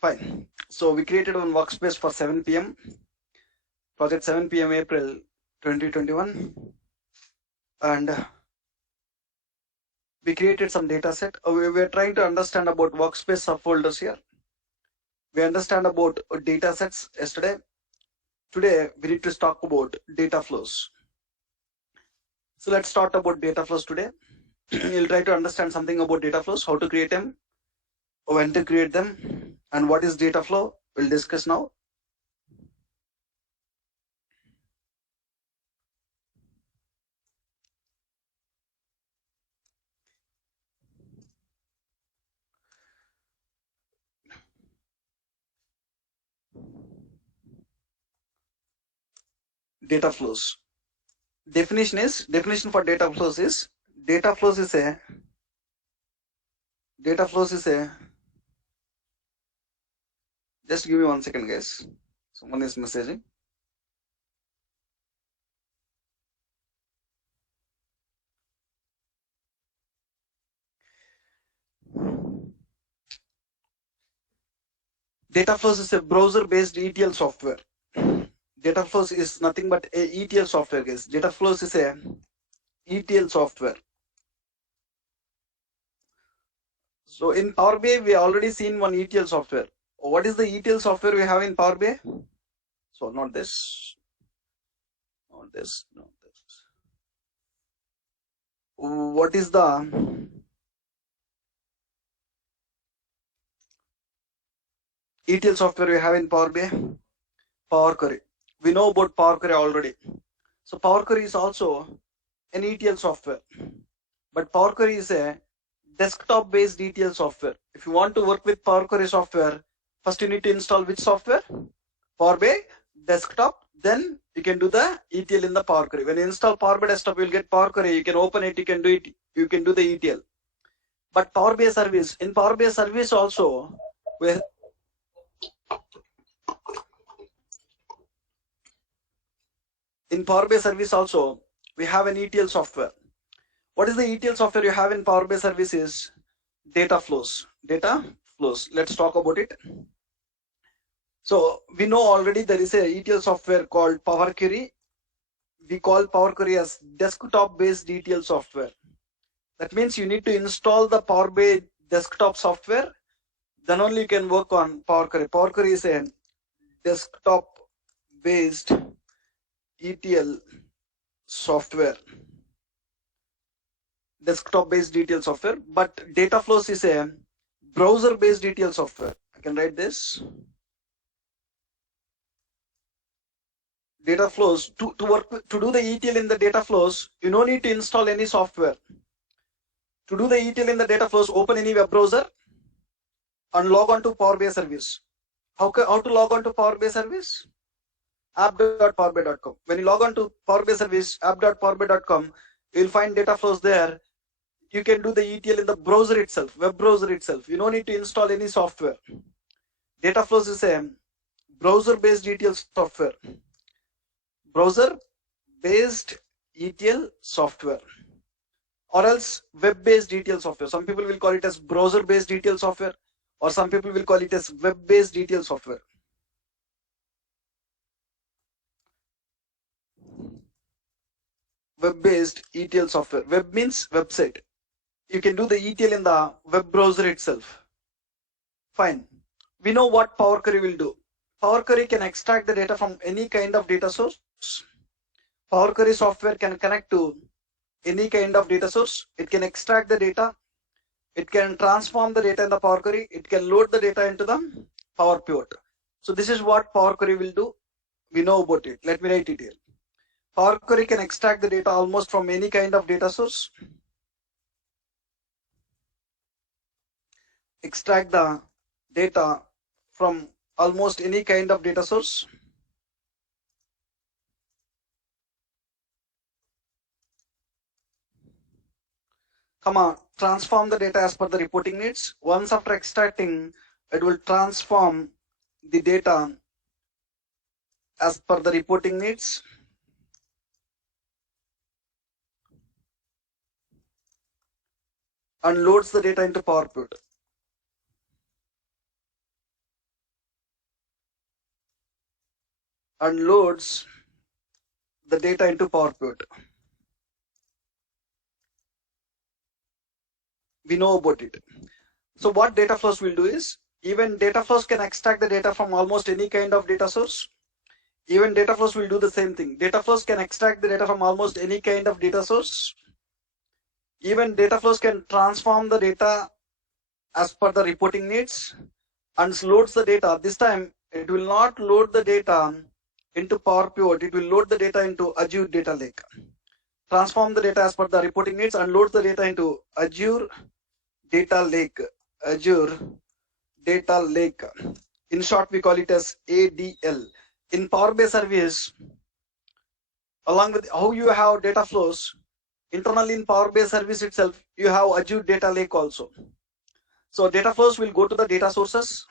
Fine. So we created one workspace for 7 p.m. Project 7 p.m. April 2021, and we created some data set. We were trying to understand about workspace subfolders here. We understand about data sets yesterday. Today we need to talk about data flows. So let's start about data flows today. We'll try to understand something about data flows, how to create them, when to create them, and what is data flow. We'll discuss now. Data flows. Definition for data flows is data flows is a just give me 1 second, guys. Someone is messaging. DataFlows is a browser-based ETL software. DataFlows is nothing but a ETL software, guys. DataFlows is a ETL software. So in Power BI, we already seen one ETL software. What is the ETL software we have in Power BI? So not this, not this, not this. What is the ETL software we have in Power BI? Power Query. We know about Power Query already. So Power Query is also an ETL software, but Power Query is a desktop-based ETL software. If you want to work with Power Query software, first you need to install which software? Power BI desktop. Then you can do the ETL in the Power Query. When you install Power BI desktop, you'll get Power Query. You can open it. You can do it. You can do the ETL. But Power BI service, in Power BI service also, in Power BI service also, we have an ETL software. What is the ETL software you have in Power BI service is DataFlows. DataFlows. Let's talk about it. So we know already there is a ETL software called Power Query. We call Power Query as desktop-based ETL software. That means you need to install the Power BI desktop software. Then only you can work on Power Query. Power Query is a desktop-based ETL software. Desktop-based ETL software, but DataFlows is a browser-based ETL software. I can write this. DataFlows, to do the ETL in the DataFlows, you no need to install any software. To do the ETL in the DataFlows, open any web browser and log on to Power BI service. How to log on to Power BI service? app.powerbi.com. When you log on to Power BI service, app.powerbi.com, you'll find DataFlows there. You can do the ETL in the browser itself, web browser itself. You don't need to install any software. DataFlows is a browser-based ETL software. Browser-based ETL software, or else web-based ETL software. Some people will call it as browser-based ETL software, or some people will call it as web-based ETL software. Web-based ETL software. Web means website. You can do the ETL in the web browser itself. Fine. We know what Power Query will do. Power Query can extract the data from any kind of data source. Power Query software can connect to any kind of data source. It can extract the data. It can transform the data in the Power Query. It can load the data into the Power Pivot. So this is what Power Query will do. We know about it. Let me write it here. Power Query can extract the data almost from any kind of data source. Extract the data from almost any kind of data source. Transform the data as per the reporting needs. Once after extracting, it will transform the data as per the reporting needs. And loads the data into Power Pivot. and loads the data into PowerPoint. We know about it. So what DataFlows will do is, even DataFlows can extract the data from almost any kind of data source. Even DataFlows will do the same thing. DataFlows can extract the data from almost any kind of data source. Even DataFlows can transform the data as per the reporting needs and loads the data. This time it will not load the data into Power Pivot. It will load the data into Azure Data Lake. Transform the data as per the reporting needs and load the data into Azure Data Lake. Azure Data Lake. In short, we call it as ADL. In Power BI service, along with how you have data flows, internally in Power BI service itself, you have Azure Data Lake also. So data flows will go to the data sources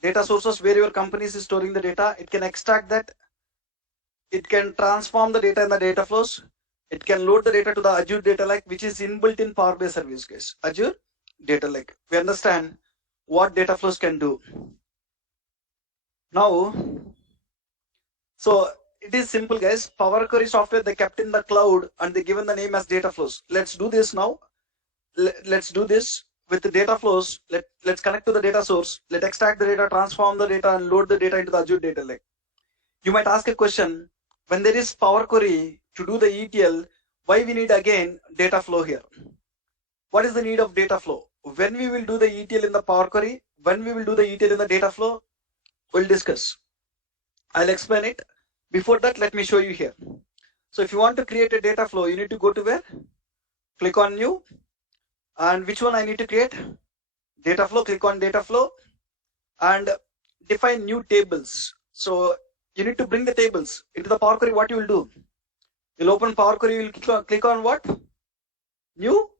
where your company is storing the data. It can extract that. It can transform the data in the data flows. It can load the data to the Azure Data Lake, which is inbuilt in Power BI service, guys. Azure Data Lake. We understand what data flows can do. Now, so it is simple, guys. Power Query software they kept in the cloud and they given the name as data flows. Let's do this now. Let's do this with the data flows. Let's connect to the data source. Let's extract the data, transform the data, and load the data into the Azure Data Lake. You might ask a question: when there is Power Query to do the ETL, why we need again data flow here? What is the need of data flow? When we will do the ETL in the Power Query, when we will do the ETL in the data flow, we'll discuss. I'll explain it. Before that, let me show you here. So if you want to create a data flow, you need to go to where? Click on new. And which one I need to create? Data flow. Click on data flow and define new tables. So you need to bring the tables into the Power Query. What you will do? You'll open Power Query. You will click on what? New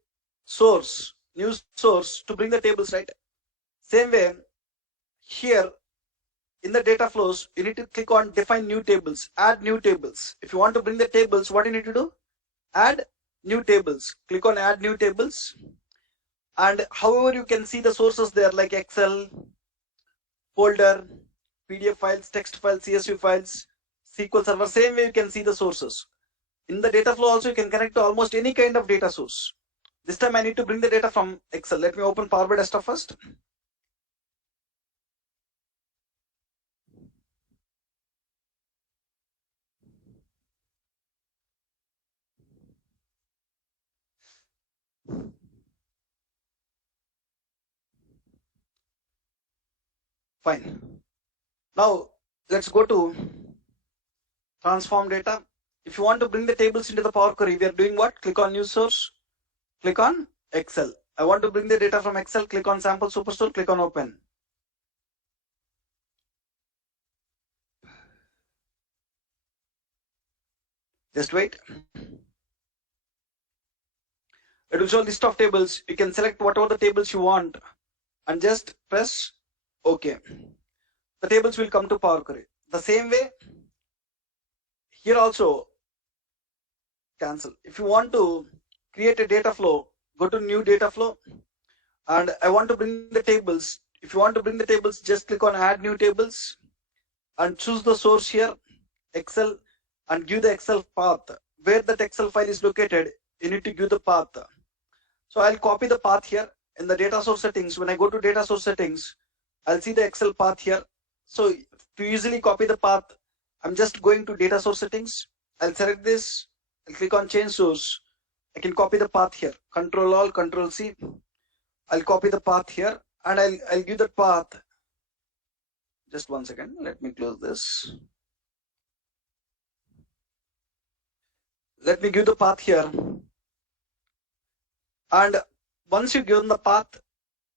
source. New source to bring the tables, right? Same way here in the data flows, you need to click on define new tables, add new tables. If you want to bring the tables, what you need to do? Add new tables. Click on add new tables. And however you can see the sources there like Excel, folder, PDF files, text files, CSV files, SQL Server. Same way you can see the sources. In the data flow also you can connect to almost any kind of data source. This time I need to bring the data from Excel. Let me open Power BI Desktop first. Fine. Now let's go to transform data. If you want to bring the tables into the Power Query, we are doing what? Click on new source. Click on Excel. I want to bring the data from Excel. Click on sample superstore. Click on open. Just wait. It will show a list of tables. You can select whatever the tables you want and just press OK. The tables will come to Power Query. The same way here also cancel. If you want to create a data flow, go to new data flow and I want to bring the tables. If you want to bring the tables, just click on add new tables and choose the source here, Excel, and give the Excel path. Where that Excel file is located, you need to give the path. So I'll copy the path here in the data source settings. When I go to data source settings, I'll see the Excel path here. So to easily copy the path, I'm just going to data source settings. I'll select this. I'll click on change source. I can copy the path here. Control Alt, Control C. I'll copy the path here and I'll give the path. Just 1 second. Let me close this. Let me give the path here. And once you give the path,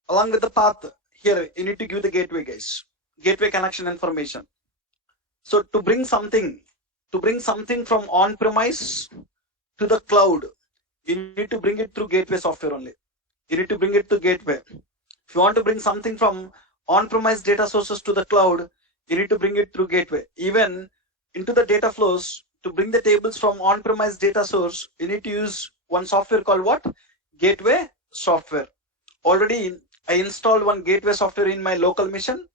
along with the path here, you need to give the gateway, guys. Gateway connection information. So to bring something from on-premise to the cloud, you need to bring it through gateway software only. You need to bring it to gateway. If you want to bring something from on-premise data sources to the cloud, you need to bring it through gateway. Even into the data flows, to bring the tables from on-premise data source, you need to use one software called what? Gateway software. Already I installed one gateway software in my local machine.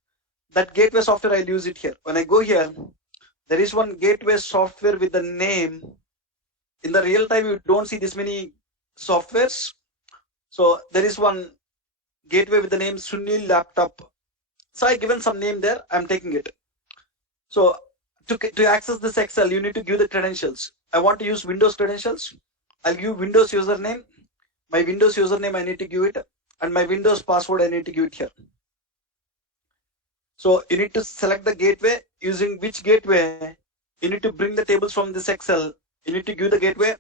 That gateway software, I'll use it here. When I go here, There is one gateway software with the name. In the real time, you don't see this many softwares. So there is one gateway with the name Sunil Laptop. So I given some name there. I'm taking it. So to access this Excel, you need to give the credentials. I want to use Windows credentials. I'll give Windows username. My Windows username I need to give it, and my Windows password I need to give it here. So you need to select the gateway. Using which gateway, you need to bring the tables from this Excel. You need to give the gateway.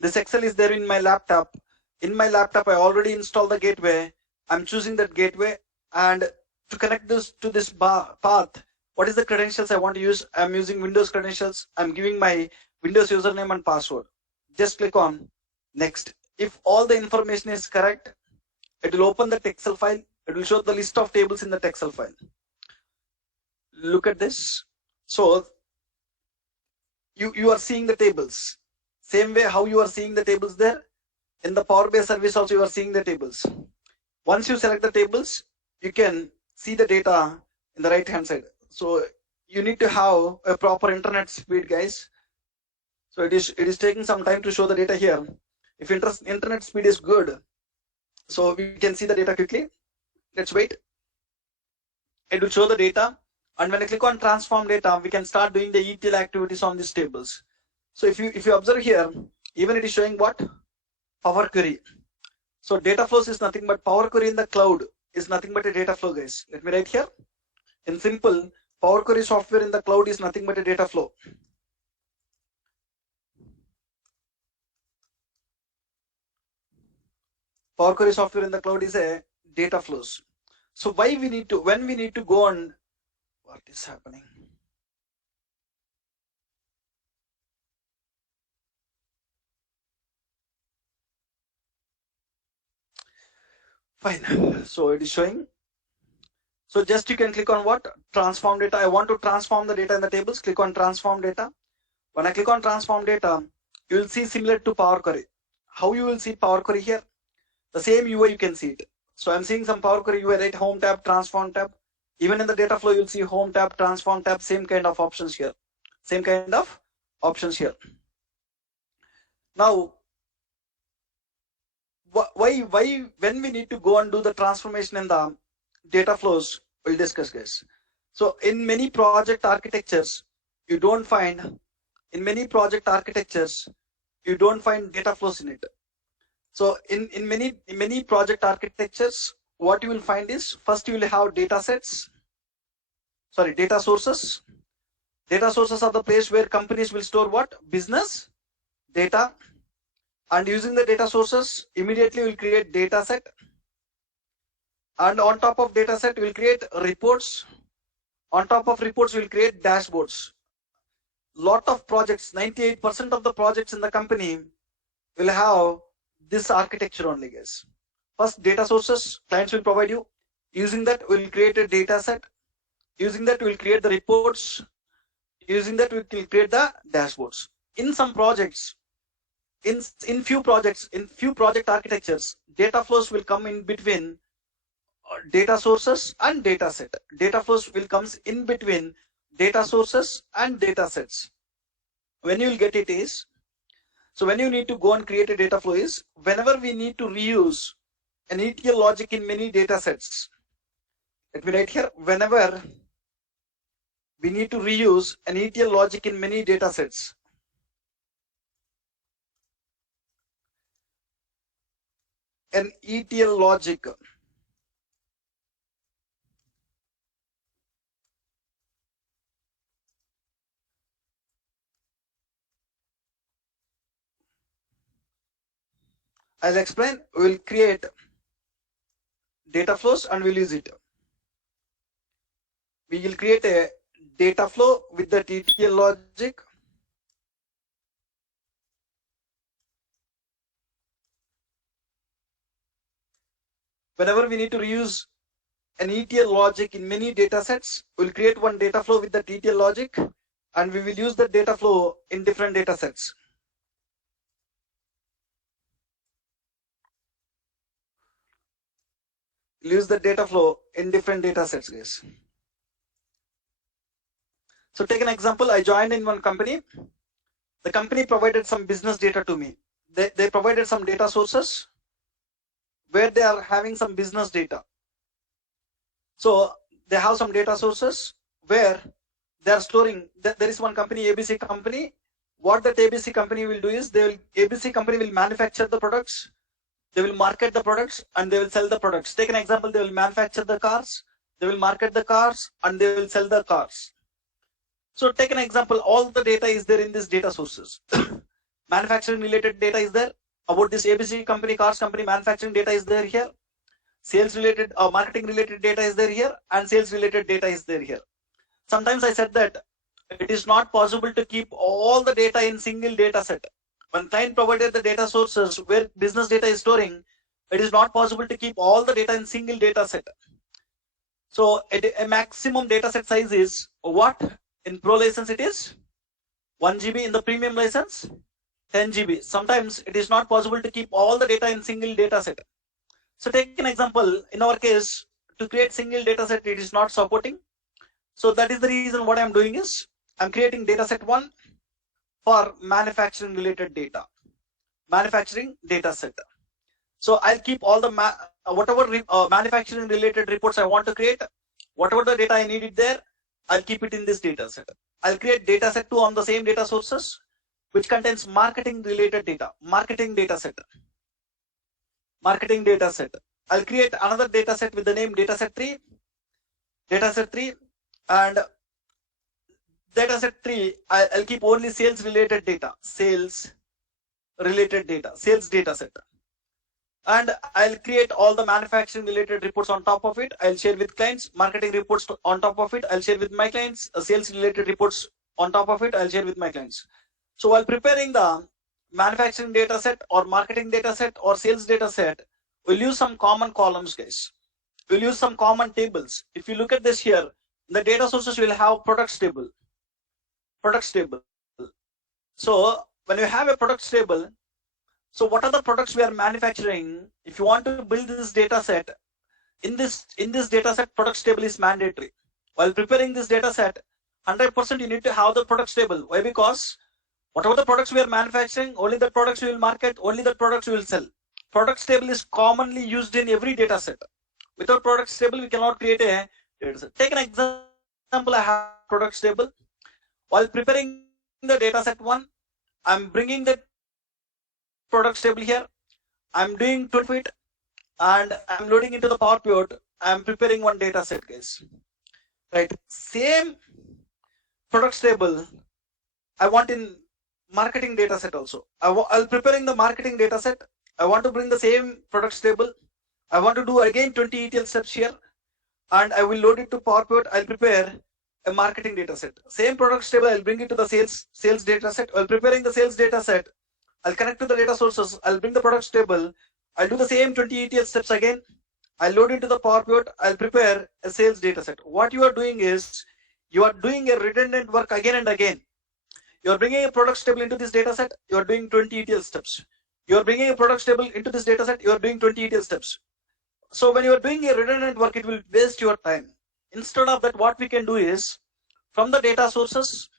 This Excel is there in my laptop. In my laptop, I already installed the gateway. I'm choosing that gateway, and to connect this to this path, what is the credentials I want to use? I'm using Windows credentials. I'm giving my Windows username and password. Just click on next. If all the information is correct, it will open the Excel file. It will show the list of tables in the Excel file. Look at this. So you are seeing the tables. Same way how you are seeing the tables there. In the Power BI service also you are seeing the tables. Once you select the tables, you can see the data in the right hand side. So you need to have a proper internet speed, guys. So it is taking some time to show the data here. If internet speed is good, so we can see the data quickly. Let's wait. It will show the data, and when I click on transform data, we can start doing the ETL activities on these tables. So if you observe here, even it is showing what? Power Query. So DataFlows is nothing but Power Query in the cloud is nothing but a data flow, guys. Let me write here. In simple, Power Query software in the cloud is nothing but a data flow. Power Query software in the cloud is a data flows. So when we need to go on, what is happening? Fine. So it is showing. So just you can click on what? Transform data. I want to transform the data in the tables. Click on transform data. When I click on transform data, you will see similar to Power Query. How you will see Power Query here? The same UI you can see it. So I'm seeing some Power Query UI, right? Home tab, transform tab. Even in the data flow, you'll see home tab, transform tab, same kind of options here. Same kind of options here. Now, why when we need to go and do the transformation in the data flows, we'll discuss, guys. So in many project architectures, you don't find data flows in it. So in many project architectures, what you will find is first you will have data sources. Data sources are the place where companies will store what? Business data. And using the data sources, immediately we'll create data set. And on top of data set, we'll create reports. On top of reports, we'll create dashboards. Lot of projects, 98% of the projects in the company will have this architecture only, guys. First, data sources, clients will provide you. Using that, we'll create a data set. Using that, we'll create the reports. Using that, we'll create the dashboards. In some projects, in few project architectures, data flows will come in between data sources and data set. Data flows will comes in between data sources and data sets. When you will get it is, so when you need to go and create a data flow is, whenever we need to reuse an ETL logic in many data sets. Let me write here, whenever we need to reuse an ETL logic in many data sets. An ETL logic. I'll explain. We'll create data flows and we'll use it. We will create a data flow with the ETL logic. Whenever we need to reuse an ETL logic in many data sets, we'll create one data flow with the ETL logic, and we will use the data flow in different data sets. We'll use the data flow in different data sets, guys. So take an example. I joined in one company. The company provided some business data to me. They provided some data sources where they are having some business data. So they have some data sources where they are storing. There is one company, ABC company. What that ABC company will do is ABC company will manufacture the products, they will market the products, and they will sell the products. Take an example, they will manufacture the cars, they will market the cars, and they will sell the cars. So take an example, all the data is there in these data sources. Manufacturing related data is there about this ABC company, cars company, manufacturing data is there here. Sales related marketing related data is there here, and sales related data is there here. Sometimes I said that it is not possible to keep all the data in single data set. When client provided the data sources where business data is storing, it is not possible to keep all the data in single data set. So a maximum data set size is what? In pro license it is 1 GB, in the premium license 10 GB. Sometimes it is not possible to keep all the data in single data set. So take an example, in our case, to create single data set, it is not supporting. So that is the reason what I'm doing is, I'm creating data set 1 for manufacturing related data. Manufacturing data set. So I'll keep all the whatever manufacturing related reports I want to create, whatever the data I need it there, I'll keep it in this data set. I'll create data set 2 on the same data sources, which contains marketing related data, marketing data set. Marketing data set. I'll create another data set with the name data set 3, and data set 3, I'll keep only sales related data, sales data set. And I'll create all the manufacturing related reports on top of it. I'll share with clients. Marketing reports on top of it, I'll share with my clients. Sales related reports on top of it, I'll share with my clients. So while preparing the manufacturing data set or marketing data set or sales data set, we'll use some common columns, guys. We'll use some common tables. If you look at this here, in the data sources will have products table. So when you have a products table, so what are the products we are manufacturing? If you want to build this data set, in this data set, products table is mandatory. While preparing this data set, 100% you need to have the products table. Why? Because whatever the products we are manufacturing, only the products we will market, only the products we will sell. Products table is commonly used in every data set. Without products table, we cannot create a data set. Take an example, I have products table. While preparing the data set 1, I'm bringing the products table here. I'm doing 20 feet and I'm loading into the Power Pivot. I'm preparing one data set, guys. Right. Same products table I want in marketing data set also. I'll preparing the marketing data set. I want to bring the same products table. I want to do again 20 ETL steps here, and I will load it to Power Pivot. I'll prepare a marketing data set. Same products table, I'll bring it to the sales data set. While preparing the sales data set, I'll connect to the data sources. I'll bring the products table. I'll do the same 20 ETL steps again. I'll load into the Power Pivot. I'll prepare a sales data set. What you are doing is, you are doing a redundant work again and again. You are bringing a products table into this data set. You are doing 20 ETL steps. You are bringing a products table into this data set. You are doing 20 ETL steps. So when you are doing a redundant work, it will waste your time. Instead of that, what we can do is, from the data sources,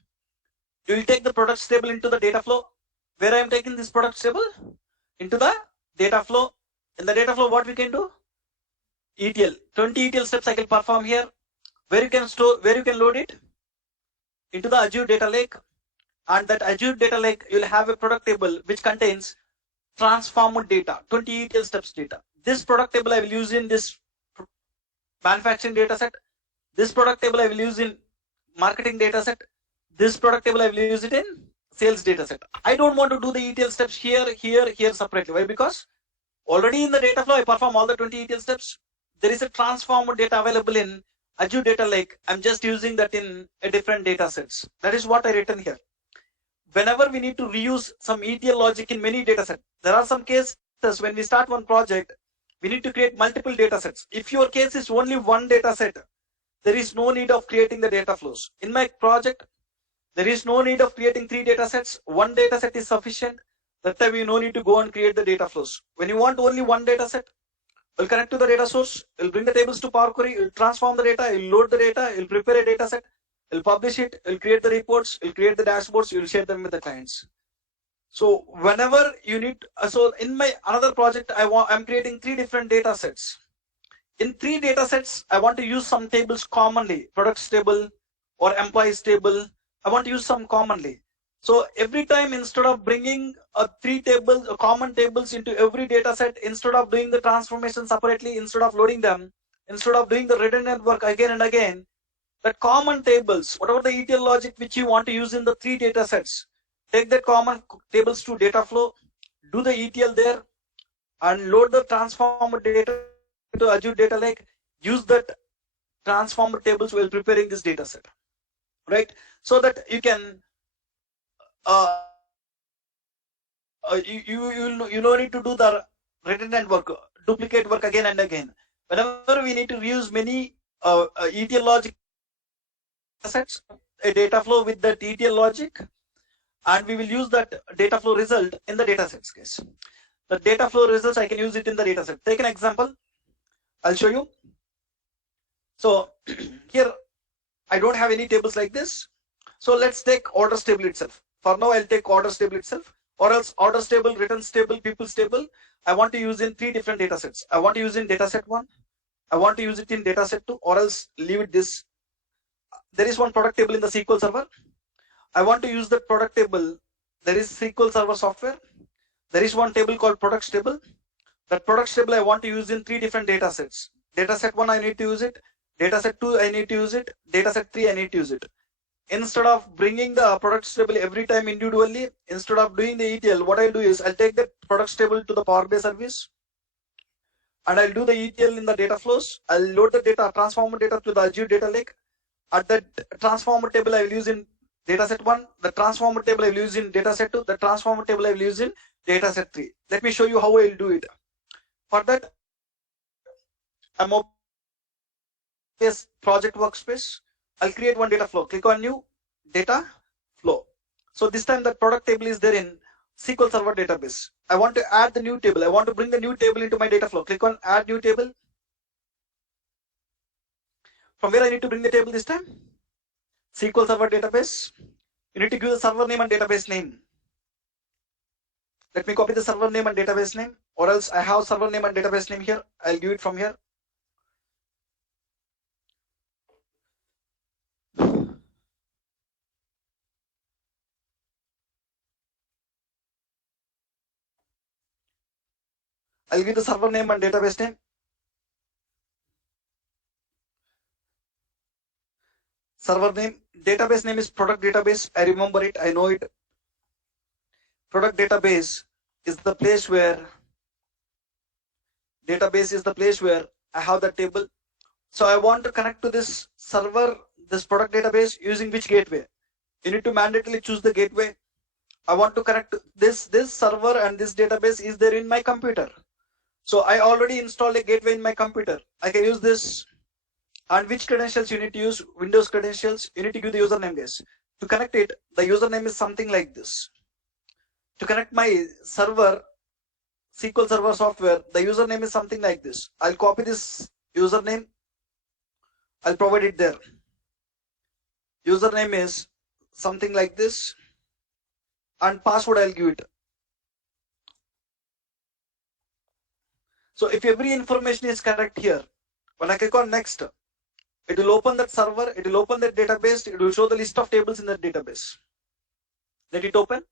you will take the products table into the data flow. Where I am taking this products table? Into the data flow. In the data flow, what we can do? ETL. 20 ETL steps I can perform here. Where you can store, where you can load it? Into the Azure data lake. And that Azure data lake, you will have a product table which contains transformed data, 20 ETL steps data. This product table I will use in this manufacturing data set. This product table I will use in marketing data set. This product table I will use it in sales data set. I don't want to do the ETL steps here separately. Why? Because already in the data flow I perform all the 20 ETL steps. There is a transformed data available in Azure data lake. I'm just using that in a different data sets. That is what I written here. Whenever we need to reuse some ETL logic in many data sets, there are some cases when we start one project, we need to create multiple data sets. If your case is only one data set, there is no need of creating the data flows. In my project, there is no need of creating 3 data sets. One data set is sufficient. That time you no need to go and create the data flows. When you want only one data set, you'll connect to the data source, you'll bring the tables to Power Query, you'll transform the data, you'll load the data, you'll prepare a data set. you'll publish it, you'll create the reports, you'll create the dashboards, you'll share them with the clients. So whenever you need, so in my another project, I'm creating 3 different data sets. In 3 data sets, I want to use some tables commonly, products table or employees table. I want to use some commonly. So every time, instead of bringing 3 tables, common tables into every data set, instead of doing the transformation separately, instead of loading them, instead of doing the redundant work again and again, the common tables, whatever the ETL logic which you want to use in the 3 data sets, take the common tables to DataFlow, do the ETL there, and load the transformer data to Azure Data Lake. Use that transformer tables while preparing this data set, right? So that you can you don't need to do the redundant work, duplicate work again and again. Whenever we need to reuse many ETL logic sets, a data flow with that ETL logic, and we will use that data flow result in the data sets case. The data flow results, I can use it in the data set. Take an example, I'll show you. So here I don't have any tables like this. So let's take orders table itself. For now, I'll take orders table itself, or else orders table, returns table, people's table. I want to use in 3 different data sets. I want to use in data set 1. I want to use it in data set 2, or else leave it this. There is one product table in the SQL Server. I want to use that product table. There is SQL Server software. There is one table called products table. That products table I want to use in 3 different data sets. Data set 1, I need to use it. Data set 2, I need to use it. Data set 3, I need to use it. Instead of bringing the products table every time individually, instead of doing the ETL, what I'll do is I'll take the products table to the Power BI service, and I'll do the ETL in the data flows. I'll load the data, transformer data to the Azure Data Lake. At that transformer table, I will use in data set 1. The transformer table I will use in data set 2. The transformer table I will use in data set 3. Let me show you how I will do it. For that, I'm opening this project workspace. I'll create one data flow. Click on new data flow. So this time the product table is there in SQL Server database. I want to add the new table. I want to bring the new table into my data flow. Click on add new table. From where I need to bring the table this time? SQL Server database. You need to give the server name and database name. Let me copy the server name and database name, or else I have server name and database name here. I'll give it from here. I'll give the server name and database name. Server name, database name is product database. I remember it, I know it. Product database is the place where I have the table. So I want to connect to this server, this product database, using which gateway? You need to mandatorily choose the gateway. I want to connect this server, and this database is there in my computer. So I already installed a gateway in my computer. I can use this. And which credentials you need to use? Windows credentials. You need to give the username, guys. To connect it, the username is something like this. To connect my server, SQL Server software, the username is something like this. I'll copy this username. I'll provide it there. Username is something like this. And password I'll give it. So if every information is correct here, when I click on next, it will open that server, it will open that database, it will show the list of tables in that database. Let it open.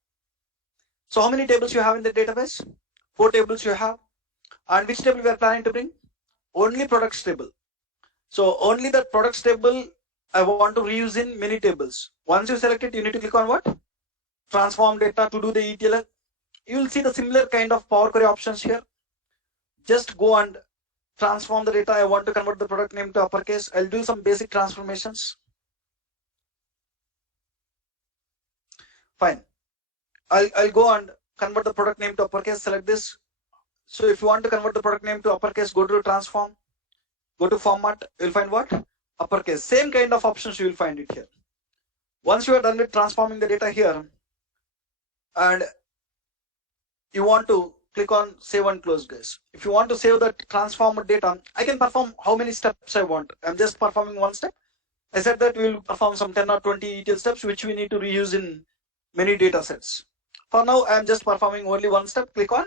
So how many tables you have in the database? 4 tables you have. And which table we are planning to bring? Only products table. So only that products table I want to reuse in many tables. Once you select it, you need to click on what? Transform data to do the ETL. You will see the similar kind of Power Query options here. Just go and transform the data. I want to convert the product name to uppercase. I'll do some basic transformations. Fine. I'll go and convert the product name to uppercase. Select this. So if you want to convert the product name to uppercase, go to transform, go to format. You'll find what? Uppercase. Same kind of options you will find it here. Once you are done with transforming the data here, and you want to click on save and close, guys. If you want to save the transformed data, I can perform how many steps I want. I'm just performing one step. I said that we will perform some 10 or 20 ETL steps, which we need to reuse in many data sets. For now, I am just performing only one step. Click on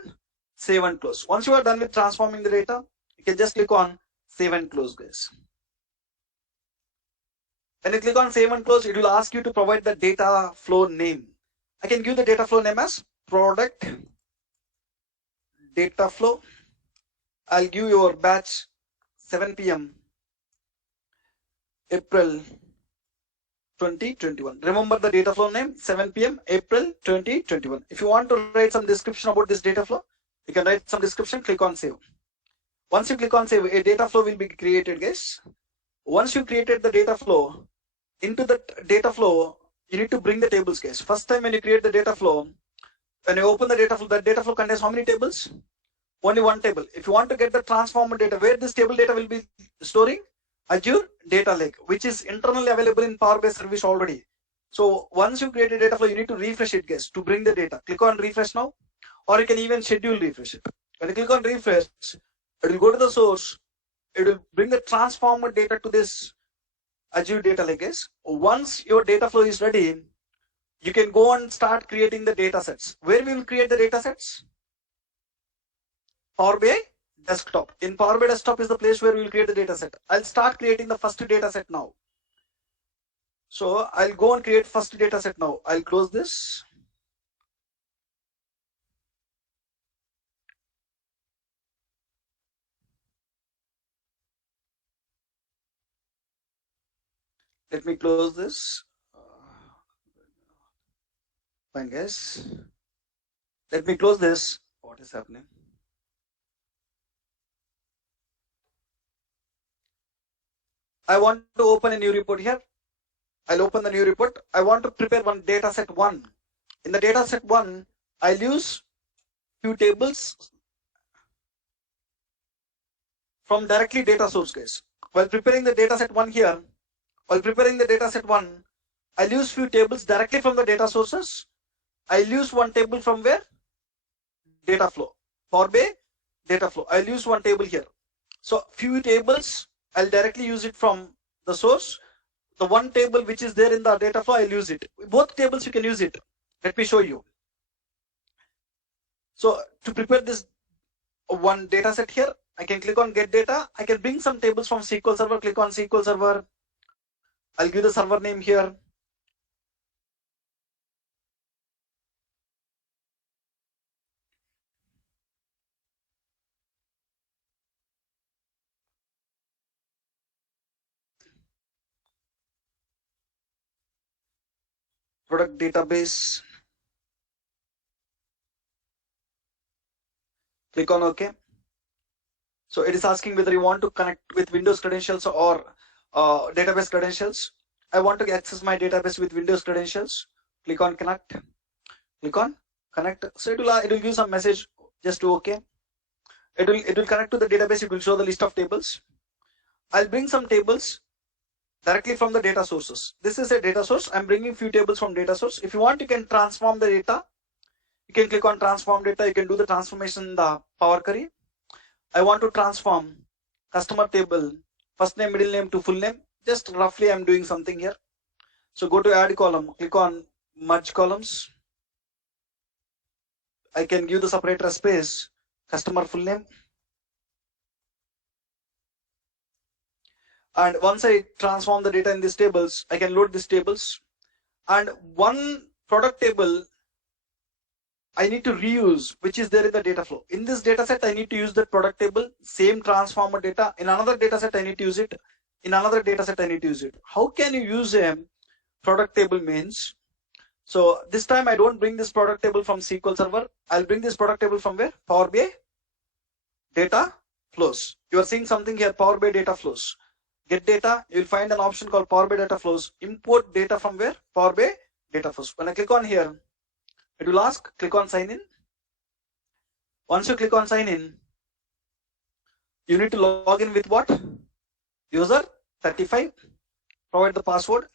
save and close. Once you are done with transforming the data, you can just click on save and close, guys. When you click on save and close, it will ask you to provide the data flow name. I can give the data flow name as product data flow. I'll give your batch 7 p.m. April 2021. Remember the data flow name 7 p.m. April 2021. If you want to write some description about this data flow, you can write some description. Click on save. Once you click on save, a data flow will be created, guys. Once you created the data flow, into the data flow, you need to bring the tables, guys. First time when you create the data flow, when you open the data flow, that data flow contains how many tables? Only one table. If you want to get the transformer data, where this table data will be storing? Azure Data Lake, which is internally available in Power BI service already. So once you create a data flow, you need to refresh it, guys, to bring the data. Click on refresh now, or you can even schedule refresh it. When you click on refresh, it will go to the source. It will bring the transformer data to this Azure Data Lake, guys. Once your data flow is ready, you can go and start creating the data sets. Where we will create the data sets? Power BI desktop. In Power BI desktop is the place where we will create the data set. I'll start creating the first data set now. So I'll go and create first data set now. I'll close this. Let me close this. Fine, guys. Let me close this. What is happening? I want to open a new report here. I'll open the new report. I want to prepare one data set 1. In the data set 1, I'll use few tables from directly data source, guys. While preparing the data set 1 here, I'll use few tables directly from the data sources. I'll use one table from where? Data flow. Power BI data flow. I'll use one table here. So few tables, I'll directly use it from the source. The one table which is there in the data flow, I'll use it. Both tables you can use it. Let me show you. So to prepare this one data set here, I can click on get data. I can bring some tables from SQL Server. Click on SQL Server. I'll give the server name here. Product database. Click on OK. So it is asking whether you want to connect with Windows credentials or database credentials. I want to access my database with Windows credentials. Click on connect. Click on connect. So it will give some message. Just do OK. It will connect to the database. It will show the list of tables. I'll bring some tables directly from the data sources. This is a data source. I'm bringing few tables from data source. If you want, you can transform the data. You can click on transform data. You can do the transformation in the Power Query. I want to transform customer table, first name, middle name to full name. Just roughly I'm doing something here. So go to add column, click on merge columns. I can give the separator space, customer full name. And once I transform the data in these tables, I can load these tables. And one product table I need to reuse, which is there in the data flow. In this data set, I need to use the product table, same transformer data. In another data set, I need to use it. In another data set, I need to use it. How can you use a product table means? So this time I don't bring this product table from SQL Server. I'll bring this product table from where? Power BI data flows. You are seeing something here, Power BI data flows. Get data, you'll find an option called Power BI data flows. Import data from where? Power BI data flows. When I click on here, it will ask, click on sign in. Once you click on sign in, you need to log in with what? User 35. Provide the password.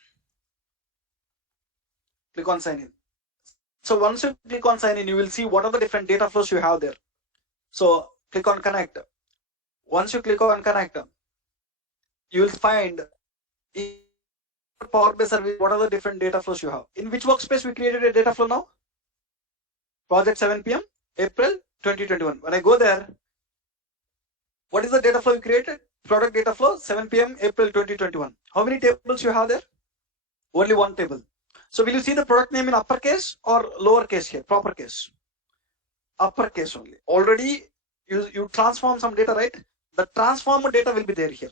Click on sign in. So once you click on sign in, you will see what are the different data flows you have there. So click on connect. Once you click on connect, you will find Power BI service, what are the different data flows you have? In which workspace we created a data flow now? Project 7 p.m. April 2021. When I go there, what is the data flow you created? Product data flow 7 p.m. April 2021. How many tables you have there? Only one table. So will you see the product name in uppercase or lowercase here? Proper case. Uppercase only. Already you transform some data, right? The transformed data will be there here.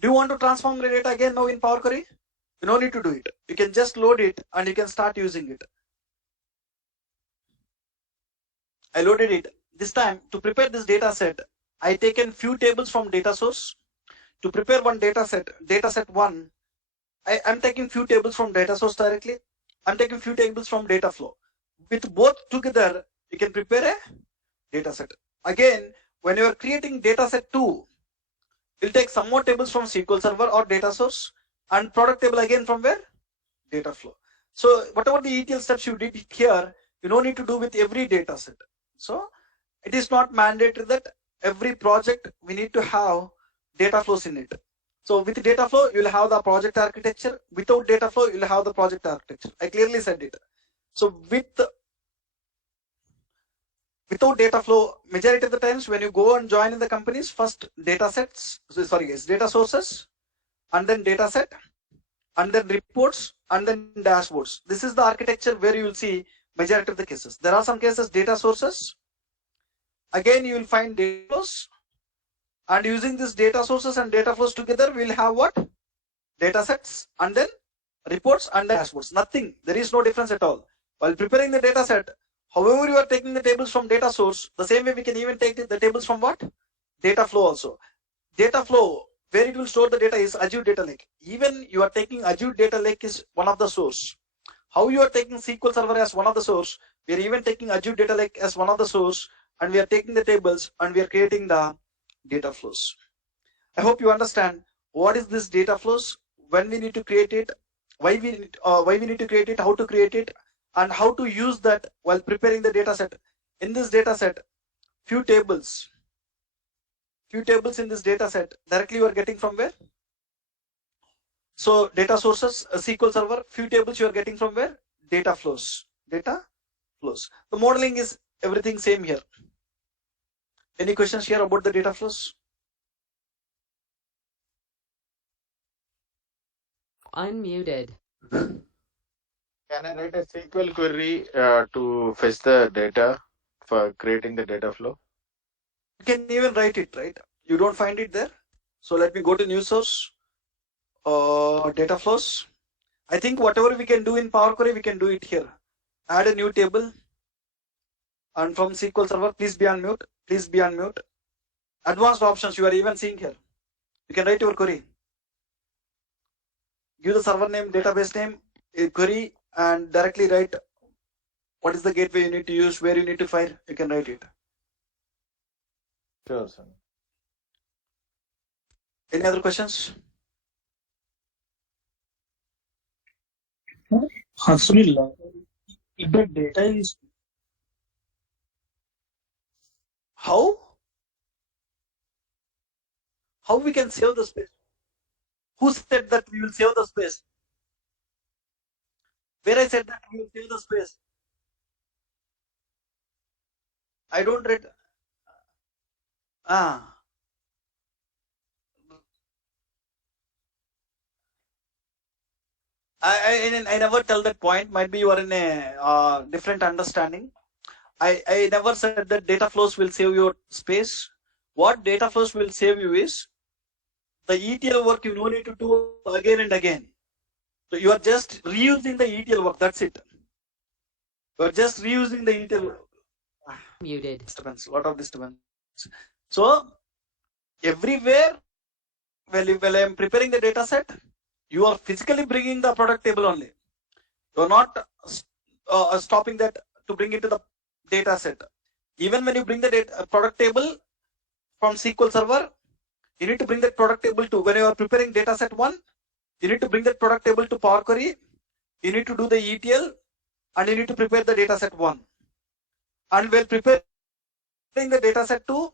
Do you want to transform the data again now in Power Query? You don't need to do it. You can just load it and you can start using it. I loaded it. This time to prepare this data set, I taken few tables from data source. To prepare one data set 1, I'm taking few tables from data source directly. I'm taking few tables from data flow. With both together, you can prepare a data set. Again, when you are creating data set 2, you'll take some more tables from SQL Server or data source and product table again from where? Data flow. So whatever the ETL steps you did here, you don't need to do with every data set. So it is not mandatory that every project we need to have data flows in it. So with data flow, you'll have the project architecture. Without data flow, you'll have the project architecture. I clearly said it. So without data flow, majority of the times when you go and join in the companies, first data sources, and then data set, and then reports, and then dashboards. This is the architecture where you will see majority of the cases. There are some cases data sources. Again, you will find data flows. And using this data sources and data flows together, we'll have what? Data sets, and then reports, and then dashboards. Nothing. There is no difference at all. While preparing the data set, however you are taking the tables from data source, the same way we can even take the tables from what? Data flow also. Data flow, where it will store the data is Azure Data Lake. Even you are taking Azure Data Lake is one of the source. How you are taking SQL Server as one of the source, we are even taking Azure Data Lake as one of the source, and we are taking the tables and we are creating the data flows. I hope you understand what is this data flows, when we need to create it, why we need to create it, how to create it, and how to use that while preparing the data set. In this data set, few tables in this data set directly you are getting from where? So data sources, SQL Server, few tables you are getting from where? Data flows. The modeling is everything same here. Any questions here about the data flows? Unmuted. Can I write a SQL query to fetch the data for creating the data flow? You can even write it, right? You don't find it there. So let me go to new source, data flows. I think whatever we can do in Power Query, we can do it here. Add a new table. And from SQL Server, please be on mute. Please be on mute. Advanced options you are even seeing here. You can write your query. Give the server name, database name, a query, and directly write what is the gateway you need to use, where you need to fire. You can write it. Sure, sir. Any other questions? Sunil, if the data is How we can save the space? Who said that we will save the space? Where I said that we will save the space? I don't read. I never tell that point. Might be you are in a different understanding. I never said that data flows will save your space. What data flows will save you is the ETL work you don't need to do again and again. So you are just reusing the ETL work. That's it. You are just reusing the ETL work. Muted. Disturbance, lot of disturbance. So everywhere, while I am preparing the data set, you are physically bringing the product table only. You are not stopping that to bring it to the data set. Even when you bring the product table from SQL Server, you need to bring that product table to, when you are preparing data set 1, you need to bring that product table to Power Query. You need to do the ETL and you need to prepare the data set 1. And while preparing the data set 2,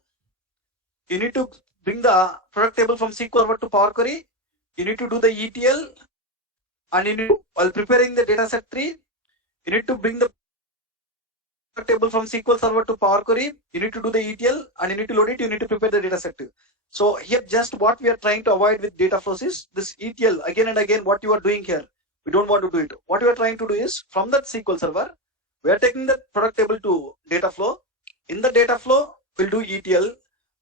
you need to bring the product table from SQL Server to Power Query. You need to do the ETL and you need, while preparing the data set 3, you need to bring the table from SQL Server to Power Query. You need to do the ETL and you need to load it. You need to prepare the data set 2. So here, just what we are trying to avoid with DataFlows is this ETL again and again. What you are doing here, we don't want to do it. What we are trying to do is from that SQL Server, we are taking the product table to DataFlow. In the DataFlow, we'll do ETL,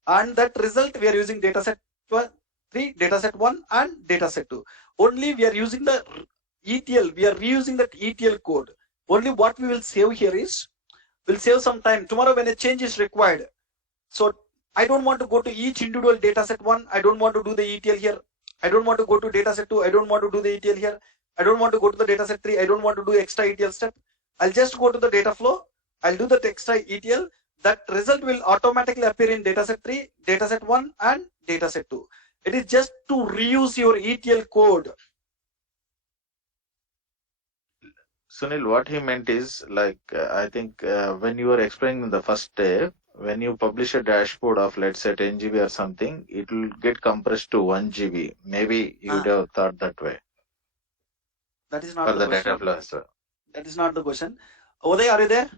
and that result we are using dataset 3, dataset 1, and dataset 2. Only we are using the ETL. We are reusing that ETL code. Only what we will save here is, we'll save some time. Tomorrow when a change is required, so I don't want to go to each individual dataset 1. I don't want to do the ETL here. I don't want to go to dataset 2. I don't want to do the ETL here. I don't want to go to the dataset 3. I don't want to do extra ETL step. I'll just go to the data flow. I'll do the extra ETL. That result will automatically appear in dataset 3, dataset 1, and dataset 2. It is just to reuse your ETL code. Sunil, what he meant is like, I think when you were explaining the first day, when you publish a dashboard of, let's say, 10 GB or something, it will get compressed to 1 GB. Maybe you would have thought that way. That is not For the the question. data flows. That is not the question. Uday, are you there?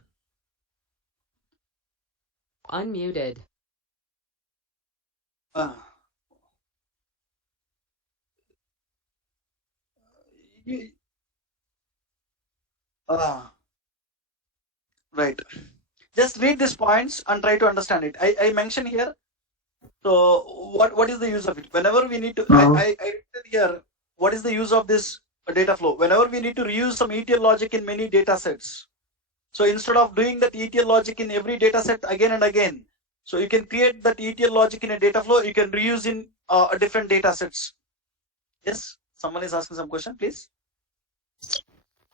Unmuted. Right. Just read these points and try to understand it. I mentioned here. So what is the use of it? Whenever we need to, I written here, what is the use of this data flow? Whenever we need to reuse some ETL logic in many data sets. So instead of doing that ETL logic in every data set again and again, so you can create that ETL logic in a data flow. You can reuse in different data sets. Yes, someone is asking some question, please.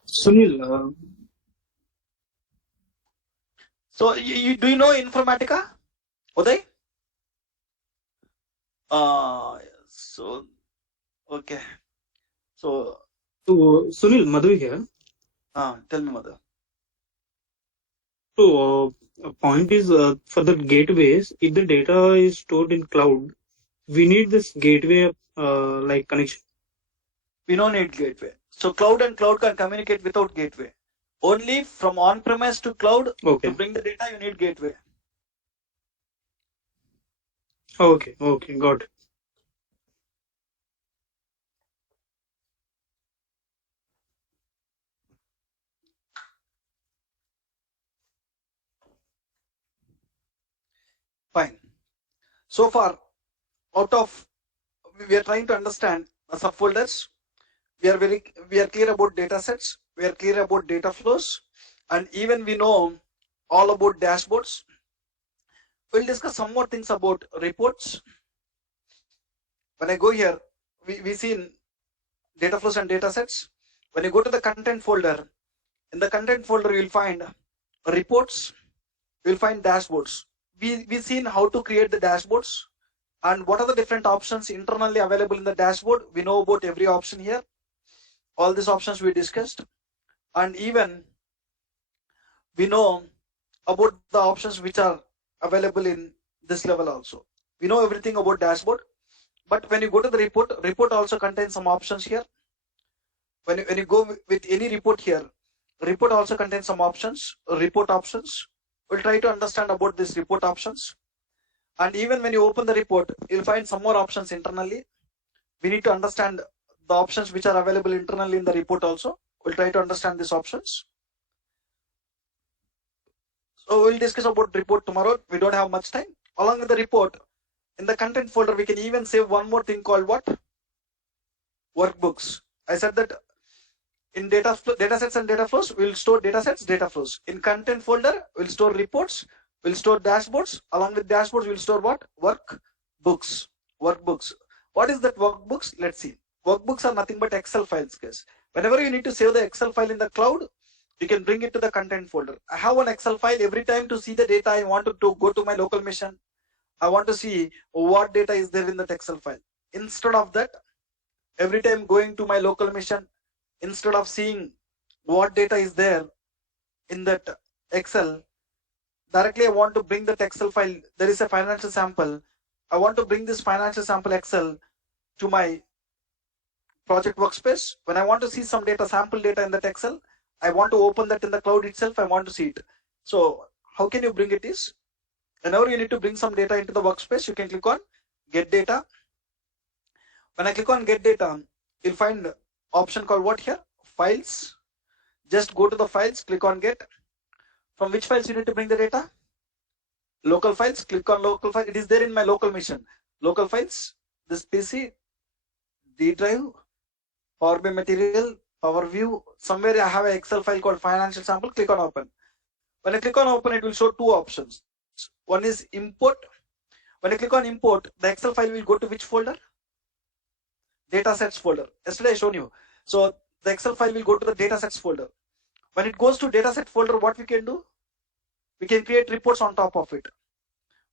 Sunil, So do you know Informatica, Uday? So okay. So Sunil, Madhu here. tell me, Mother. So a point is for the gateways, if the data is stored in cloud, we need this gateway like connection. We don't need gateway. So cloud and cloud can communicate without gateway. Only from on-premise to cloud, Okay. to bring the data, you need gateway. Okay, got it. Fine. So far, out of, we are trying to understand the subfolders. We are clear about data sets. We are clear about data flows, and even we know all about dashboards. We'll discuss some more things about reports. When I go here, we see in data flows and data sets. When you go to the content folder, in the content folder you'll find reports, you'll find dashboards. We seen how to create the dashboards and what are the different options internally available in the dashboard. We know about every option here. All these options we discussed, and even we know about the options which are available in this level also. We know everything about dashboard, but when you go to the report also contains some options here. When you go with any report here, report also contains some options, report options. We'll try to understand about these report options. And even when you open the report, you'll find some more options internally. We need to understand the options which are available internally in the report also. We'll try to understand these options. So we'll discuss about report tomorrow. We don't have much time. Along with the report, in the content folder, we can even save one more thing called what? Workbooks. I said that in data sets and data flows, we'll store data sets, data flows. In content folder, we'll store reports, we'll store dashboards. Along with dashboards, we'll store what? Workbooks. Workbooks. What is that workbooks? Let's see. Workbooks are nothing but Excel files, guys. Whenever you need to save the Excel file in the cloud, you can bring it to the content folder. I have one Excel file. Every time to see the data, I want to go to my local machine. I want to see what data is there in that Excel file. Instead of that, every time going to my local machine, instead of seeing what data is there in that Excel, directly I want to bring that Excel file. There is a financial sample. I want to bring this financial sample Excel to my project workspace. When I want to see some data, sample data in that Excel, I want to open that in the cloud itself. I want to see it. So how can you bring it is, whenever you need to bring some data into the workspace, you can click on get data. When I click on get data, you'll find option called what here? Files. Just go to the files, click on get. From which files you need to bring the data? Local files, click on local file. It is there in my local machine. Local files, this PC, D drive, Power BI material, Power View. Somewhere I have an Excel file called financial sample. Click on open. When I click on open, it will show two options. One is import. When I click on import, the Excel file will go to which folder? Datasets folder. Yesterday I showed you. So the Excel file will go to the datasets folder. When it goes to dataset folder, what we can do? We can create reports on top of it.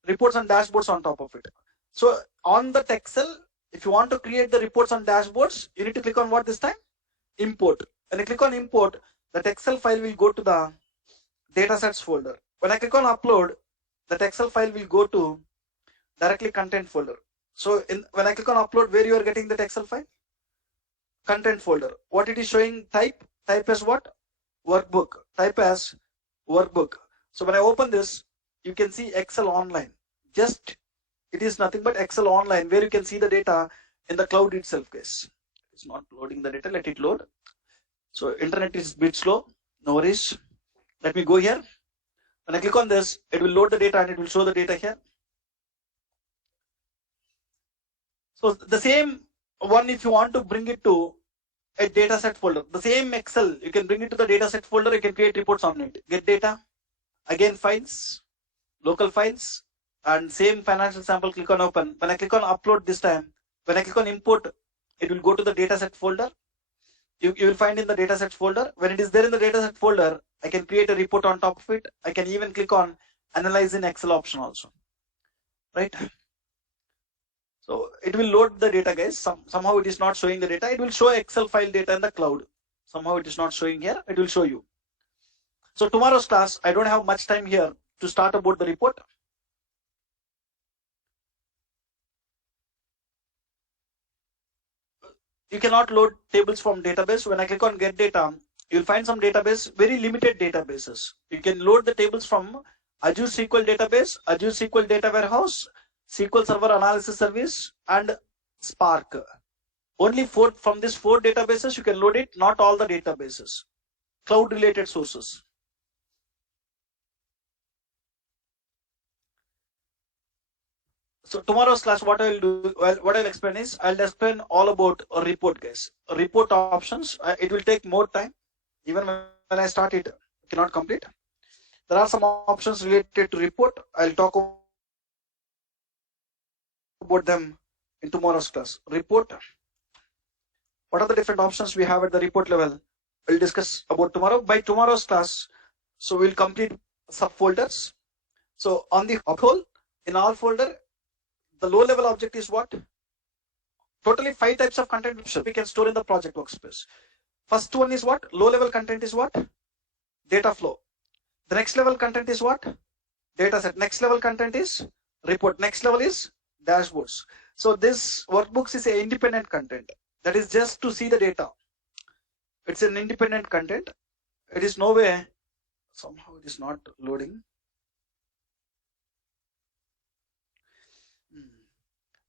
Reports and dashboards on top of it. So on that Excel, if you want to create the reports and dashboards, you need to click on what this time? Import. When I click on import, that Excel file will go to the datasets folder. When I click on upload, that Excel file will go to directly content folder. So when I click on upload, where you are getting that Excel file? Content folder. What it is showing? Type as what? Workbook. Type as workbook. So when I open this, you can see Excel online. Just it is nothing but Excel online, where you can see the data in the cloud itself, guys. It's not loading the data. Let it load. So internet is a bit slow. No worries. Let me go here. When I click on this, it will load the data and it will show the data here. So the same one, if you want to bring it to a dataset folder, the same Excel, you can bring it to the dataset folder. You can create reports on it. Get data, again files, local files, and same financial sample. Click on open. When I click on upload this time, when I click on import, it will go to the dataset folder. You will find in the dataset folder. When it is there in the dataset folder, I can create a report on top of it. I can even click on analyze in Excel option also, right? So it will load the data, guys. Somehow it is not showing the data. It will show Excel file data in the cloud. Somehow it is not showing here. It will show you. So tomorrow's class, I don't have much time here to start about the report. You cannot load tables from database. When I click on get data, you'll find some database, very limited databases. You can load the tables from Azure SQL database, Azure SQL data warehouse, SQL Server Analysis Service, and Spark. Only from these 4 databases you can load it, not all the databases. Cloud related sources. So tomorrow's class, what I will do, well, what I'll explain is, I'll explain all about a report, guys. Report options. It will take more time. Even when I start it, I cannot complete. There are some options related to report. I'll talk about them in tomorrow's class. Report. What are the different options we have at the report level? We'll discuss about tomorrow. By tomorrow's class, so we'll complete subfolders. So on the whole, in all folder, the low level object is what? Totally 5 types of content we can store in the project workspace. First one is what? Low level content is what? Data flow. The next level content is what? Dataset. Next level content is report. Next level is dashboards. So this workbooks is an independent content. That is just to see the data. It's an independent content. It is no way. Somehow it is not loading.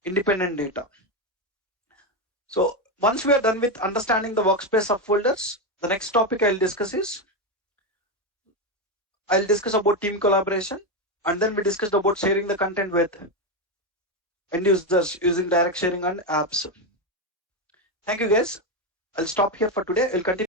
Independent data. So once we are done with understanding the workspace subfolders, the next topic I'll discuss is, I'll discuss about team collaboration, and then we discussed about sharing the content with end users using direct sharing and apps. Thank you, guys. I'll stop here for today. I'll continue.